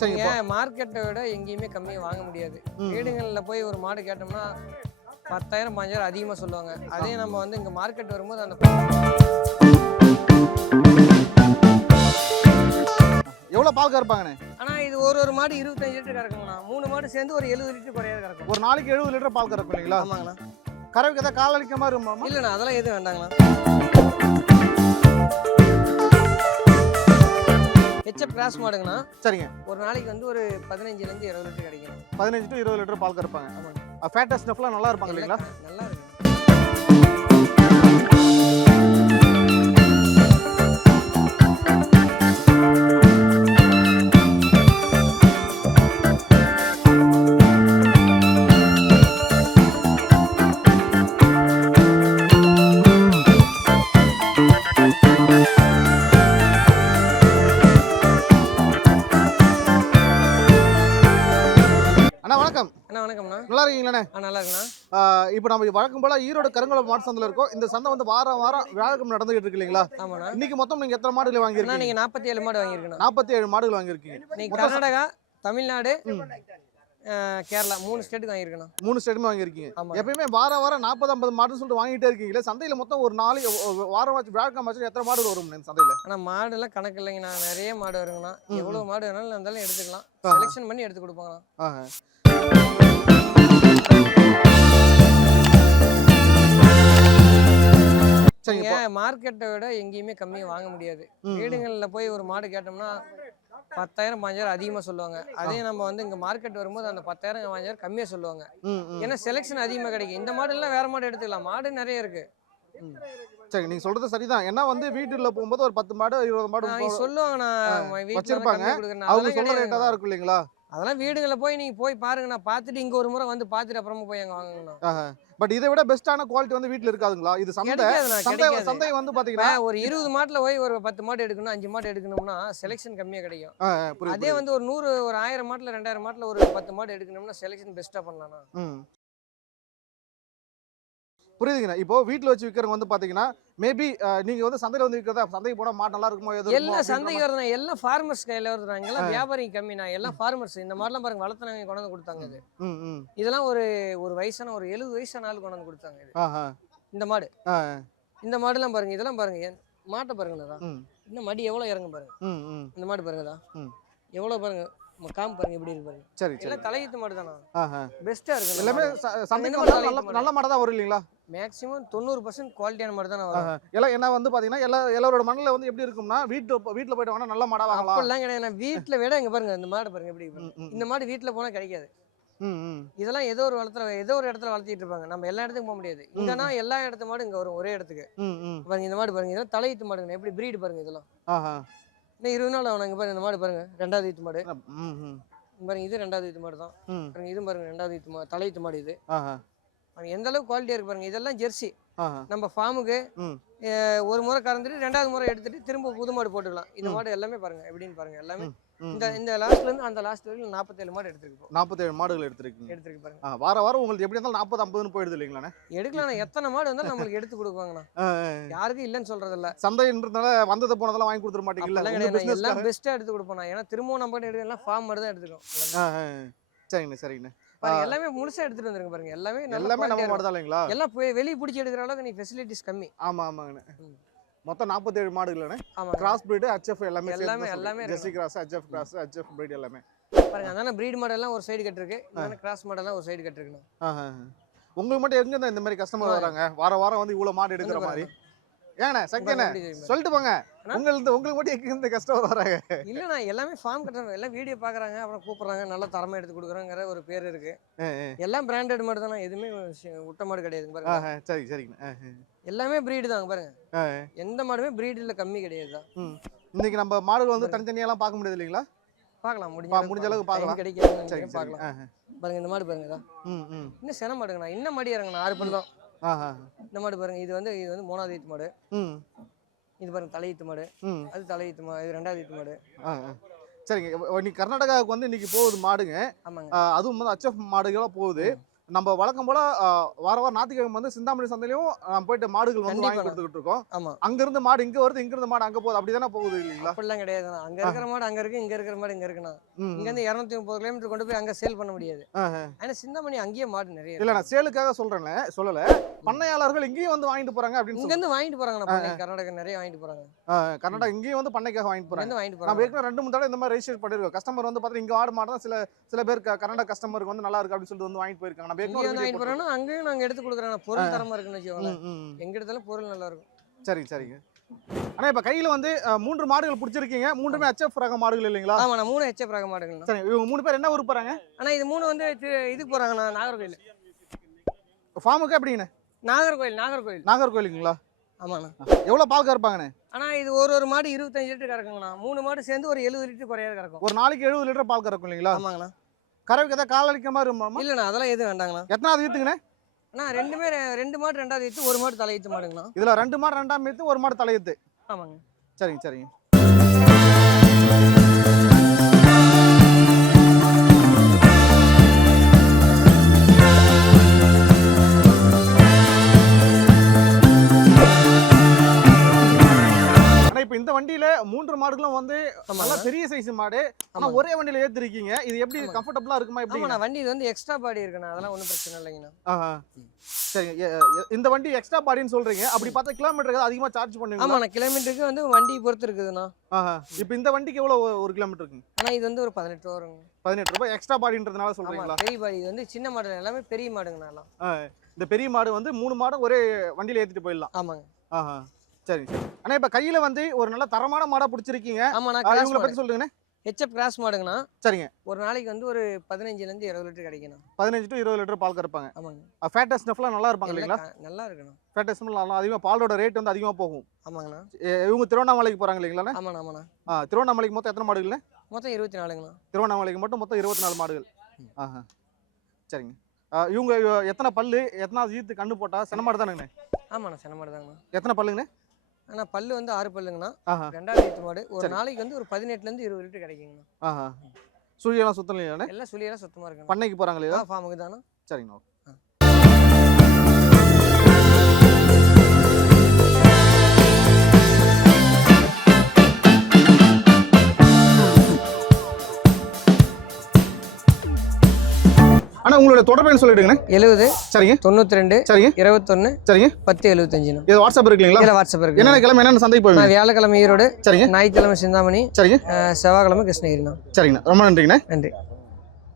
சரிங்க மார்க்கெட்டை விட எங்கேயுமே கம்மியாக வாங்க முடியாது. வீடுகளில் போய் ஒரு மாடு கேட்டோம்னா பத்தாயிரம் பாஞ்சாயிரம் அதிகமாக சொல்லுவாங்க. அதே நம்ம வந்து இங்கே மார்க்கெட் வரும்போது அந்த எவ்வளவு பால் கறப்பாங்கண்ணே? ஆனால் இது ஒரு ஒரு மாடு இருபத்தஞ்சு லிட்டர் கறக்குங்கண்ணா. மூணு மாடு சேர்ந்து ஒரு எழுபது லிட்டர் குறையாது கறக்கும். ஒரு நாளைக்கு எழுபது லிட்டர் பால் கறக்கும் இல்லைங்களா? ஆமாங்கண்ணா. கறவைக்கு ஏதாவது கால் அடிக்கிற மாதிரி இருக்குமாமா இல்லைண்ணா அதெல்லாம் எதுவும் வேண்டாங்கண்ணா. ஹெச்எப் கிராஸ் மாடுங்கண்ணா. சரிங்க. ஒரு நாளைக்கு வந்து ஒரு பதினஞ்சுலேருந்து இருபது லிட்டர் கிடைக்கும். பதினஞ்சு டு இருபது லிட்டர் பால் கறப்பாங்க. ஆமாங்க. ஃபேட் ஸ்னஃப்லாம் நல்லா இருப்பாங்க இல்லைங்களா? நல்லா இருக்கு வணக்கம். அண்ணா வணக்கம்ண்ணா. நல்லா இருக்கீங்களாண்ணே நல்லா இருக்குண்ணா இப்போ நம்ம வழக்கம் போல ஈரோடு கருங்குளம் மாட்டு சந்தையில் இருக்கோம். இந்த சந்தை வந்து வாரம் வாரம் வியாழக்கிழமை நடந்துகிட்டு இருக்கு இல்லைங்களா? ஆமாண்ணா. இன்னைக்கு மொத்தம் நீங்க எத்தனை மாடுகள் வாங்கியிருக்கீங்க? நீங்கள் நாற்பத்தி ஏழு மாடு வாங்கியிருக்கண்ணா. நாற்பத்தி ஏழு மாடுகள் வாங்கியிருக்கீங்க. நீங்க மொத்தம் கர்நாடகா தமிழ்நாடு கேரளா. மூணு ஸ்டேட்டுக்கு வாங்கியிருக்கணும் மூணு ஸ்டேட்டுமே வாங்கியிருக்கீங்க. எப்பயுமே வாரம் வாரம் நாற்பது ஐம்பது மாடுன்னு சொல்லிட்டு வாங்கிட்டே இருக்கீங்களே சந்தையில மொத்தம் ஒரு நாலு வாரம் ஆச்சு வியாழக்கிழமை ஆச்சு எத்தனை மாடுகள் வரும் இந்த சந்தையில? ஆனா மாடுலாம் கணக்கு இல்லைங்கண்ணா. நிறைய மாடு வருங்கண்ணா. எவ்வளவு மாடு வேணாலும் இருந்தாலும் எடுத்துக்கலாம். செலெக்ஷன் பண்ணி எடுத்து கொடுப்பாங்கண்ணா. மார்க்கெட்டை விட எங்கேயுமே கம்மியா வாங்க முடியாது. வீடுகள்ல போய் ஒரு மாடு கேட்டோம்னா பத்தாயிரம் பாஞ்சாயிரம் அதிகமா சொல்லுவாங்க. அதே நம்ம வந்து இங்க மார்க்கெட் வரும்போது அந்த பத்தாயிரம் பாஞ்சாயிரம் கம்மியா சொல்லுவாங்க. ஏன்னா செலெக்ஷன் அதிகமா கிடைக்கும். இந்த மாடு எல்லாம் வேற மாடு எடுத்துக்கலாம். மாடு நிறைய இருக்கு. சரி நீங்க சொல்றது சரிதான். ஏன்னா வந்து வீட்டுல போகும்போது ஒரு பத்து மாடு இருபது மாடு சொல்லுவாங்க நான் வச்சிருப்பாங்க. அவங்க சொல்ற ரேட்டா தான் இருக்கும் இல்லைங்களா? அதெல்லாம் வீடுகளை போய் நீங்க போய் பாருங்க. நான் பார்த்துட்டு இங்க ஒரு முறை வந்து பார்த்துட்டு அப்புறமா போய் அங்க வாங்கணும் பட் இதை விட பெஸ்டான குவாலிட்டி வந்து வீட்ல இருக்காதுங்களா? இது சந்தை. சந்தை வந்து இப்ப பாத்தீங்கன்னா ஒரு இருபது மாட்டுல போய் ஒரு பத்து மாடு எடுக்கணும் அஞ்சு மாடு எடுக்கணும்னா செலெக்ஷன் கம்மியா கிடைக்கும். அதே. வந்து ஒரு நூறு ஒரு ஆயிரம் மாட்டுல ரெண்டாயிரம் மாட்டுல ஒரு பத்து மாடு எடுக்கணும்னா செலெக்ஷன் பெஸ்டா பண்ணலாம் ம். புரியுதுங்கண்ணா? இப்போ வீட்ல வச்சு விற்கிறவங்க வந்து பாத்தீங்கன்னா மேபி நீங்க வந்து சந்தையில வந்து விற்கிறதா சந்தைக்கு போனா மாடு நல்லா இருக்குமோ எது இருக்குமோ எல்லாம் சந்தைக்கு வருதுண்ணா எல்லாம் ஃபார்மர்ஸ் கையில வருதுண்ணா. ஆ. வியாபாரி கம்மிண்ணா. எல்லாம் ஃபார்மர்ஸ் இந்த மாதிரிலாம் பாருங்க வளர்த்துனாங்க கொண்டு வந்து கொடுத்தாங்க இது. இதெல்லாம் ஒரு ஒரு வயசான ஒரு எழுபது வயசான ஆள் கொண்டு வந்து கொடுத்தாங்க இது. இந்த மாடு. இந்த மாடுலாம் பாருங்க இதெல்லாம் பாருங்க மாட்டை பாருங்கண்ணா ம், இந்த மடி எவ்வளவு இறங்கும் பாருங்க. இந்த மாடு பாருங்கதா ம். எவ்வளவு பாருங்க ம- காம்பு பாருங்க எப்படி இருக்கு பாருங்க. சரி சரி. எல்லாம் தலையீத்து மாடு தானா? ஆஹா. பெஸ்டா இருக்கு எல்லாமே சந்தைக்கு நல்ல. நல்ல மாடா தான் வரும் இல்லைங்களா? மேக்ஸிமம் தொண்ணூறு பர்சன்ட் குவாலிட்டியான மாடு தான் வரும். எல்லாம் என்ன வந்து பாத்தீங்கன்னா எல்லா எல்லாரோட மண்ணில் வந்து எப்படி இருக்கும்னா வீட்டு வீட்டுல போயிட்டு வாங்கினா நல்ல மாடா வாங்கலாம். அப்படிலாம் கிடையாது. வீட்டுல விட இங்க பாருங்க இந்த மாடு பாருங்க எப்படி இந்த மாடு வீட்டுல போனா கிடைக்காது. இதெல்லாம் ஏதோ ஒரு இடத்துல ஏதோ ஒரு இடத்துல வளர்த்திட்டு இருப்பாங்க. நம்ம எல்லா இடத்துக்கும் போக முடியாது. இங்கன்னா எல்லா இடத்து மாடு இங்க வரும் ஒரே இடத்துக்கு. பாருங்க இந்த மாடு பாருங்க. இதெல்லாம் தலையீத்து மாடுங்க. எப்படி பிரீடு பாருங்க இதெல்லாம். இன்னும் இருபது நாள் ஆகணும் இங்க பாருங்க இந்த மாடு பாருங்க ரெண்டாவது ஈத்து மாடு பாருங்க இது ரெண்டாவது ஈத்து மாடு தான். பாருங்க இது பாருங்க ரெண்டாவது ஈத்து மாடு தலையீத்து மாடு இது எந்த அளவுக்கு குவாலிட்டியா இருக்கு பாருங்க இதெல்லாம் ஜெர்சி. நம்ம ஃபார்முக்கு. ஒரு முறை கறந்துட்டு ரெண்டாவது முறை எடுத்துட்டு திரும்ப புது மாடு போட்டுக்கலாம் இந்த. மாடு எல்லாமே பாருங்க எப்படின்னு பாருங்க எல்லாமே இந்த. இந்த லாஸ்ட்ல இருந்து அந்த லாஸ்ட் வரைக்கும் நாற்பத்தேழு மாடு எடுத்துருக்கு இப்போ. நாற்பத்தேழு மாடுகள் எடுத்திருக்கீங்க. எடுத்துருக்கு பாருங்க. வார வாரம் உங்களுக்கு எப்படி இருந்தாலும் நாற்பது ஐம்பதுன்னு போயிடுது இல்லைங்களாண்ணே? எடுக்கலாம் எத்தனை மாடு வந்தாலும் நம்மளுக்கு எடுத்து கொடுப்பாங்கண்ணா. யாருக்கும் இல்லைன்னு சொல்றது இல்ல சந்தைன்றதுனால வந்தது போனதெல்லாம் வாங்கி கொடுத்துட மாட்டீங்கல்ல? எல்லாம் பெஸ்ட்டா எடுத்து கொடுப்போம். ஏன்னா திரும்பவும் நம்ம எடுக்க எல்லாம் ஃபார்ம் மாடு தான் எடுத்துக்கோம். சரிங்கண்ணே சரிங்கண்ணே. பாருங்க எல்லாமே முழுசா எடுத்துட்டு வந்துருங்க பாருங்க. எல்லாமே எல்லாமே நம்ம quality-ஆ மாடு தான் இல்லைங்களா. எல்லாம் போய் வெளிய பிடிச்சி எடுக்கிற அளவுக்கு நீ ஃபெசிலிட்டிஸ் கம்மி. ஆமா ஆமாங்கண்ணே. மொத்தம் நாற்பத்தேழு மாடுகள்ண்ணே ஆமா கிராஸ் பிரீடு ஹெச்எஃப் எல்லாமே எல்லாமே, எல்லாமே jersey cross HF cross HF breed எல்லாமே. பாருங்க அதான பிரீட் மாடெல்லாம் ஒரு சைடு கட்டிருக்கு. இதான கிராஸ் மாடெல்லாம் ஒரு சைடு கட்டிருக்கணும். உங்களுக்கு மட்டும் எங்க இந்த மாதிரி கஸ்டமர். வராங்க? வார வாரம் வந்து இவ்வளவு மாடு எடுக்கிற மாதிரி? ஏண்ணே சக்திண்ணே சொல்லிட்டு போங்க அண்ணா? உங்களுக்கு உங்களுக்கு மட்டும் இந்த கஸ்டமர் வராங்க இல்லண்ணா எல்லாமே ஃபார்ம் கட்டுறாங்க எல்லாம் வீடியோ பாக்குறாங்க அப்புறம் கூப்பிடுறாங்க நல்ல தரமா எடுத்து கொடுக்குறாங்கிற ஒரு பேர் இருக்கு. எல்லாம் பிராண்டட் மாடு தானே எதுவுமே விட்ட மாடு கிடையாது பாருங்க சரி சரிங்கண்ணே. எல்லாமே பிரீடு தான் பாருங்க. எந்த மாடுமே பிரீடுல கம்மி கிடையாது தான். இன்னைக்கு நம்ம மாடுகள் வந்து தனித்தனியெல்லாம் பார்க்க முடியாது இல்லைங்களா பார்க்கலாம் முடிஞ்ச முடிஞ்ச அளவுக்கு பார்க்கலாம். கிடைக்காது பார்க்கலாம். பாருங்க இந்த மாடு பாருங்க ம் இன்னும் சென மாடுங்கண்ணா இன்னும் மாடி இறங்கண்ணா ஆறு பல் தான். இந்த மாடு பாருங்க இது வந்து இது வந்து மூணாவது ஈத்து மாடு. இது பாருங்க தலையீத்து மாடு. அது தலையீத்து மாடு இது ரெண்டாவது ஈத்து மாடு. சரிங்க. இன்னைக்கு கர்நாடகாவுக்கு வந்து இன்னைக்கு போகுது மாடுங்க. ஆமாங்க. அதுவும் வந்து அச்எஃப் மாடுகளா போகுது. நம்ம வழக்கம் போல வார வாரம் ஞாயிற்றுக்கிழமை வந்து சிந்தாமணி சந்தையிலும் போயிட்டு மாடுகள் வந்து வாங்கி. கொடுத்துக்கிட்டு இருக்கோம். ஆமா. அங்க இருந்து மாடு இங்க வருது இங்க இருந்து மாடு அங்க போகுது அப்படிதானே போகுது இல்லைங்களா? அப்படிலாம் கிடையாதுண்ணா அங்க இருக்கிற மாடு அங்க இருக்கு இங்க இருக்கிற மாடு இங்க இருக்குண்ணா. இங்க இருந்து இரநூத்தி முப்பது கிலோமீட்டர் கொண்டு போய் அங்க சேல் பண்ண முடியாது. ஆனா சிந்தாமணி அங்கேயே மாடு நிறைய இல்ல. நான் சேலுக்காக சொல்றேன்ல சொல்லல. பண்ணையாளர்கள் இங்கேயும் வந்து வாங்கிட்டு போறாங்க அப்படின்னு இங்க இருந்து வாங்கிட்டு பண்ணை கர்நாடகா நிறைய வாங்கிட்டு போறாங்க. கர்நாடகா இங்கேயும் வந்து பண்ணைக்காக வாங்கிட்டு போறாங்க. வாங்கிட்டு நம்ம போறாங்க. ஏற்கனவே ரெண்டு மூணு தடவை இந்த மாதிரி ரெஜிஸ்டர் பண்ணிருக்கோம் கஸ்டமர் வந்து பார்த்தா இங்க ஆடு மாடு தான் சில சில பேர் கர்நாடகா கஸ்டமருக்கு வந்து நல்லா இருக்கு அப்படின்னு சொல்லிட்டு வந்து வாங்கிட்டு போயிருக்காங்க. நம்ம இங்க வந்து வாங்கிட்டு அங்கேயும் நாங்க எடுத்து கொடுக்குறோம் பொருள் தரமா இருக்குன்னு வச்சுக்கோங்களேன். எங்க இடத்துல பொருள் நல்லா இருக்கும். சரிங்க சரிங்க. ஆனா இப்ப கையில வந்து மூன்று மாடுகள் பிடிச்சிருக்கீங்க. மூன்றுமே ஹெச்எஃப் ரக மாடுகள் இல்லைங்களா? ஆமா நான் மூணு பிறகு மாடுங்கண்ணா சரி இவங்க மூணு பேர் என்ன ஊர் போறாங்க? ஆனா இது மூணு வந்து இதுக்கு போறாங்கண்ணா நாகர்கோயில். ஃபார்முக்கு எப்படிங்கண்ணே? நாகர்கோயில் நாகர்கோயில். நாகர்கோயிலுங்களா? ஆமாண்ணா. எவ்வளவு பால் கறப்பாங்கண்ணே? ஆனா இது ஒரு ஒரு மாடு இருபத்தஞ்சு லிட்டர் கறக்குங்கண்ணா. மூணு மாடு சேர்ந்து ஒரு எழுபது லிட்டர் குறையாது கறக்கும். ஒரு நாளைக்கு எழுபது லிட்டர் பால் கறக்கும் இல்லைங்களா? ஆமாங்கண்ணா. கறவைக்கு ஏதாவது கால் அடிக்கிற மாதிரி இருக்குமா இல்லைண்ணா அதெல்லாம் எதுவும் வேண்டாங்கண்ணா. எத்தனாவது ஈத்துங்கண்ணே அண்ணா ரெண்டுமே ரெண்டு மாடு ரெண்டாவது ஈத்து ஒரு மாடு தலை ஈத்து மாடுங்கண்ணா. இதுல ரெண்டு மாடு ரெண்டாம் ஈத்து ஒரு மாடு தலையீத்து. ஆமாங்க. சரிங்க சரிங்க. பெரிய சைஸ் மாடு. ஆனா. ஒரே வண்டியில ஏத்திருக்கீங்க. இது எப்படி. கம்ஃபர்டபுளா இருக்குமா எப்படி ஆமாண்ணா வண்டி இது வந்து எக்ஸ்ட்ரா பாடி இருக்குண்ணா. அதெல்லாம் ஒன்றும் பிரச்சனை இல்லைங்கண்ணா. சரிங்க. எ- இந்த வண்டி எக்ஸ்ட்ரா பாடின்னு சொல்றீங்க. அப்படி பார்த்தா கிலோமீட்டருக்கு அதிகமா சார்ஜ் பண்ணுவீங்களா? ஆமாண்ணா கிலோமீட்டருக்கு வந்து வண்டி பொறுத்து இருக்குதுண்ணா. இப்ப இந்த வண்டிக்கு எவ்வளவு ஒரு- கிலோமீட்டர் இருக்குங்க? ஆனா இது வந்து ஒரு பதினெட்டு ரூபா வருங்க. பதினெட்டு ரூபாய் எக்ஸ்ட்ரா பாடின்றதுனால சொல்றீங்களா? பெரிய பாடி இது வந்து சின்ன மாடு எல்லாமே பெரிய மாடுங்கண்ணா இந்த பெரிய மாடு வந்து மூணு மாடு ஒரே வண்டியில ஏத்திட்டு போயிடலாம். ஆமாங்க. ஆஹா சரி சரி. ஆனா இப்ப கையில வந்து ஒரு நல்ல தரமான மாடா பிடிச்சிருக்கீங்க. ஆமாண்ணா இவங்களை பத்தி சொல்லுங்கண்ணே. ஹெச்எப் கிராஸ் மாடுங்கண்ணா. சரிங்க. ஒரு நாளைக்கு வந்து ஒரு பதினஞ்சுல இருந்து இருபது லிட்டர் கிடைக்கணும் பதினஞ்சு டு இருபது லிட்டர் பால் கறப்பாங்க. ஆமாங்க. ஃபேட்டஸ் ஸ்னஃப்லாம் நல்லா இருப்பாங்க இல்லைங்களா? நல்லா இருக்குண்ணா ஃபேட்டஸ் நல்லா அதிகமாக பாலோட ரேட் வந்து அதிகமாக போகும். ஆமாங்கண்ணா. இவங்க திருவண்ணாமலைக்கு போறாங்க இல்லைங்களா ஆமாண்ணா ஆமாண்ணா. ஆ திருவண்ணாமலைக்கு மொத்தம் எத்தனை மாடுகள் மொத்தம் இருபத்தி நாலுங்கண்ணா திருவண்ணாமலைக்கு மட்டும் மொத்தம் இருபத்தி நாலு மாடுகள் ஆஹா. சரிங்க. இவங்க இவ- எத்தனை பல்லு எத்தனாவது ஈத்து கண்ணு போட்டா சென மாடு தானுங்கண்ணே? ஆமாண்ணா சின்ன மாடு தாங்கண்ணா. எத்தனை பல்லுங்கண்ணே? ஆனா பல்லு வந்து ஆறு பல்லுங்கண்ணா. ரெண்டாவது ஈத்து மாடு. ஒரு. நாளைக்கு வந்து ஒரு பதினெட்டுல இருந்து இருபது லிட்டர் கிடைக்குங்கண்ணா. சுழியெல்லாம் சுத்தம் இல்லையாண்ணே எல்லாம் சுழியெல்லாம் சுத்தமா இருக்குண்ணா பண்ணைக்கு போறாங்க இல்லையா ஃபார்முக்கு தானே சரிங்கண்ணா அண்ணா உங்களோட தொடர்பு என்ன சொல்லிடுங்கண்ணே. எழுபது சரிங்க. தொண்ணூத்தி ரெண்டு சரிங்க. இருபத்தொன்னு சரிங்க. பத்து எழுபத்தஞ்சுண்ணா இது வாட்ஸ்அப் இருக்கு இல்லைங்களா வாட்ஸ்அப் இருக்கு. என்னென்ன கிழமை என்னென்ன சந்தைக்கு நான் வியாழக்கிழமை ஈரோடு சரிங்க. ஞாயிற்றுக்கிழமை சிந்தாமணி சரிங்க. செவ்வாய்க்கிழமை கிருஷ்ணகிரிண்ணா. சரிங்கண்ணா ரொம்ப நன்றிங்கண்ணே. நன்றி.